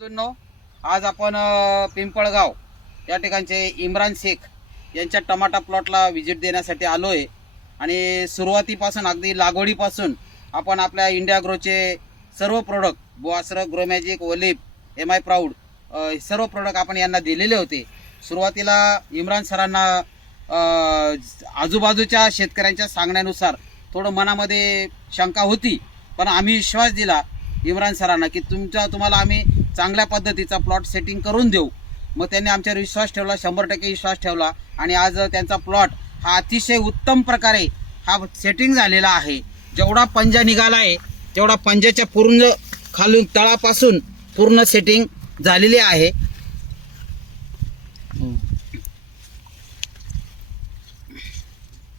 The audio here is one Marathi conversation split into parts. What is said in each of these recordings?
मित्रांनो, आज आपण पिंपळगाव या ठिकाणचे इम्रान शेख यांच्या टमाटा प्लॉटला व्हिजिट देण्यासाठी आलोय आणि सुरुवातीपासून अगदी लागवडीपासून आपण आपल्या इंडिया ग्रोचे सर्व प्रोडक्ट बोआसर ग्रोमॅजिक ओलिप MI प्राऊड सर्व प्रोडक्ट आपण यांना दिलेले होते। सुरुवातीला इम्रान सरांना आजूबाजूच्या शेतकऱ्यांच्या सांगण्यानुसार थोडं मनामध्ये शंका होती, पण आम्ही विश्वास दिला इम्रान सरांना की तुम्हाला आम्ही चांगल्या पद्धतीचा प्लॉट सेटिंग करून देऊ। मग त्यांनी आमच्यावर विश्वास ठेवला, 100% विश्वास ठेवला आणि आज त्यांचा प्लॉट हा अतिशय उत्तम प्रकारे हा सेटिंग झालेला आहे। जेवढा पंजा निघाला आहे तेवढा पंजाच्या पूर्ण खालून तळापासून पूर्ण सेटिंग झालेली आहे।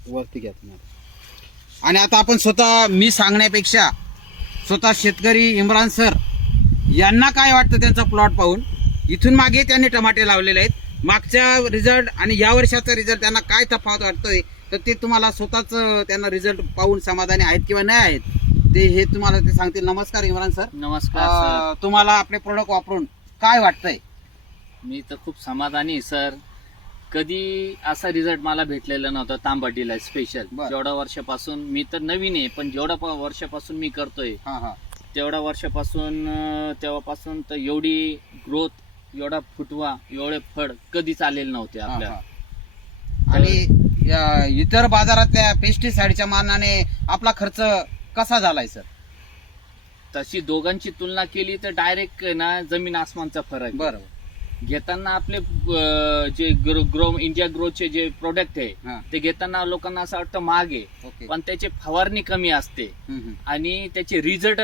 वरती घ्या तुम्ही। आणि आता आपण स्वतः मी सांगण्यापेक्षा स्वतः शेतकरी इम्रान सर यांना काय वाटतं त्यांचा प्लॉट पाहून। इथून मागे त्यांनी टमाटे लावलेले आहेत, मागच्या रिझल्ट आणि या वर्षाचा रिझल्ट त्यांना काय तफावत वाटतोय तर ते तुम्हाला स्वतःच त्यांना रिझल्ट पाहून समाधानी आहेत किंवा नाही आहेत ते हे तुम्हाला ते सांगतील। नमस्कार इम्रान सर। नमस्कार सर। तुम्हाला आपले प्रोडक्ट वापरून काय वाटतंय? मी तर खूप समाधानी सर। कधी असा रिझल्ट मला भेटलेला नव्हता तांबटीला स्पेशल। जेवढ्या वर्षापासून मी तर नवीन आहे, पण जेवढ्या वर्षापासून मी करतोय तेवढ्या वर्षापासून तेव्हापासून तर एवढी ग्रोथ, एवढा फुटवा, एवढे फळ कधीच आलेले नव्हते आपल्याला। आणि इतर बाजारातल्या पेस्टिसाइडच्या मानाने आपला खर्च कसा झालाय सर? तशी दोघांची तुलना केली तर डायरेक्ट ना जमीन आसमानचा फरक। बरोबर। घेताना आपले जे ग्रो इंडिया ग्रोचे जे प्रोडक्ट आहे ते घेताना लोकांना असं वाटतं महाग आहे, पण त्याची फवारणी कमी असते आणि त्याचे रिझल्ट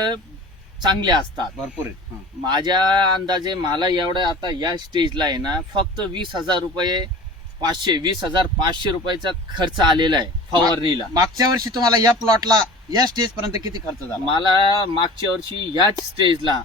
चांगले असतात, भरपूर। माझ्या अंदाजे मला एवढं आता या स्टेजला आहे ना फक्त 20,000 रुपये 20,500 रुपयाचा खर्च आलेला आहे फवारणीला। मागच्या वर्षी तुम्हाला या प्लॉटला या स्टेज पर्यंत किती खर्च झाला? मला मागच्या वर्षी याच स्टेजला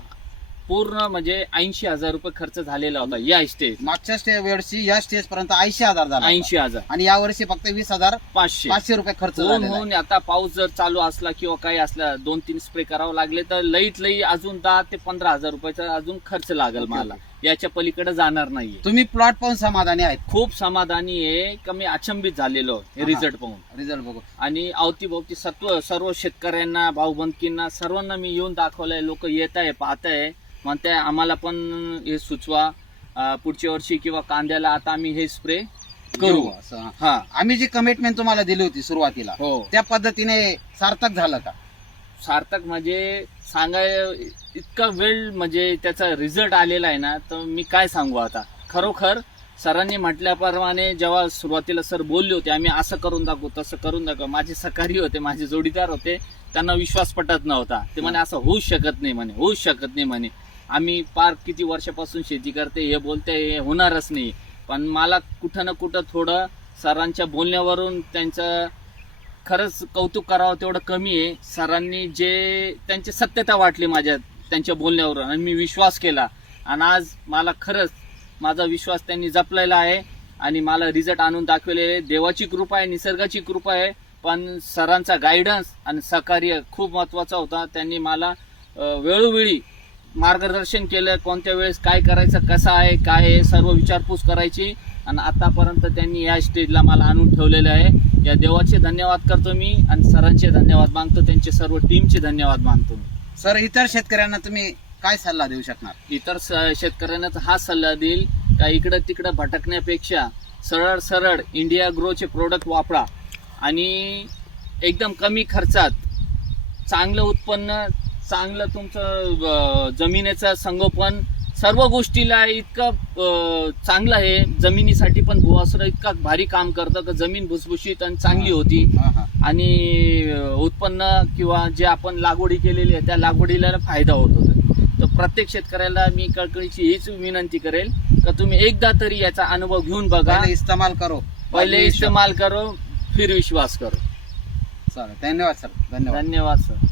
पूर्ण म्हणजे 80,000 रुपये खर्च झालेला होता या स्टेज। मागच्या वर्षी या स्टेज पर्यंत 80,000 झाला। 80,000 आणि या वर्षी फक्त 20,500 रुपये खर्च होऊन आता पाऊस जर चालू असला किंवा काही असला 2-3 स्प्रे करावं लागले तर लईत लई अजून 10,000 ते 15,000 रुपयाचा अजून खर्च लागेल मला। याच्या पलीकडे जाणार नाहीये। तुम्ही प्लॉट पाहून समाधानी आहेत? खूप समाधानी आहे का मी अचंबित झालेलो हे रिझल्ट पाहून। रिझल्ट बघू आणि अवतीभोवती सर्व शेतकऱ्यांना, भाऊबंदकींना सर्वांना मी येऊन दाखवलंय। लोक येत आहे, पाहत आहे, म्हणते आम्हाला पण हे सुचवा, पुढच्या वर्षी किंवा कांद्याला आता आम्ही हे स्प्रे करू। आम्ही जी कमिटमेंट तुम्हाला दिली होती सुरुवातीला त्या पद्धतीने सार्थक झालं का? सार्थक म्हणजे सांगाय इतका वेळ म्हणजे त्याचा रिझल्ट आलेला आहे ना, तर मी काय सांगू आता। खरोखर सरांनी म्हटल्याप्रमाणे जेव्हा सुरुवातीला सर बोलले होते आम्ही असं करून दाखवू, तसं करून दाखवू, माझे सहकारी होते, माझे जोडीदार होते, त्यांना विश्वास पटत नव्हता। ते म्हणे असं होऊच शकत नाही, म्हणे होऊच शकत नाही, म्हणे आम्ही पार किती वर्षापासून शेती करते, हे बोलते हे होणारच नाही। पण मला कुठं ना कुठं थोडं सरांच्या बोलण्यावरून त्यांचं खरंच कौतुक करावं तेवढं कमी आहे। सरांनी जे त्यांची सत्यता वाटली माझ्या त्यांच्या बोलण्यावरून आणि मी विश्वास केला आणि आज मला खरंच माझा विश्वास त्यांनी जपलेला आहे आणि मला रिझल्ट आणून दाखवले। देवाची कृपा आहे, निसर्गाची कृपा आहे, पण सरांचा गायडन्स आणि सहकार्य खूप महत्वाचा होता। त्यांनी मला वेळोवेळी मार्गदर्शन केलं, कोणत्या वेळेस काय करायचं, कसं आहे, काय आहे, सर्व विचारपूस करायची आणि आतापर्यंत त्यांनी या स्टेजला मला आणून ठेवलेलं आहे। या देवाचे धन्यवाद करतो मी आणि सरांचे धन्यवाद मानतो, त्यांचे सर्व टीमचे धन्यवाद मानतो मी। सर, इतर शेतकऱ्यांना तुम्ही काय सल्ला देऊ शकणार? इतर शेतकऱ्यांना हा सल्ला देईल का इकडं तिकडं भटकण्यापेक्षा सरळ सरळ इंडिया ग्रोचे प्रोडक्ट वापरा आणि एकदम कमी खर्चात चांगलं उत्पन्न, चांगलं तुमचं जमिनीचं संगोपन, सर्व गोष्टीला इतकं चांगलं आहे। जमिनीसाठी पण बोआसर इतका भारी काम करतं की जमीन भुसभुशीत आणि चांगली होती आणि उत्पन्न किंवा जे आपण लागवडी केलेली आहे त्या लागवडीला फायदा होत होता। तर प्रत्येक शेतकऱ्याला मी कळकळीची हीच विनंती करेल का तुम्ही एकदा तरी याचा अनुभव घेऊन बघा, पहिले इस्तेमाल करो फिर विश्वास करो। धन्यवाद सर। धन्यवाद सर।